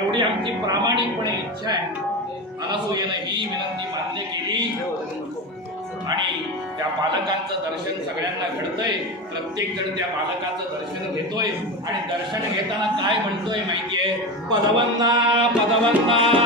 एवढी आमची प्रामाणिकपणे इच्छा आहे. अनसूयेनं ही विनंती मान्य केली आणि त्या बालकांचं दर्शन सगळ्यांना घडतंय. प्रत्येक जण त्या बालकाचं दर्शन घेतोय आणि दर्शन घेताना काय म्हणतोय माहितीये? पदवंदा पदवंदा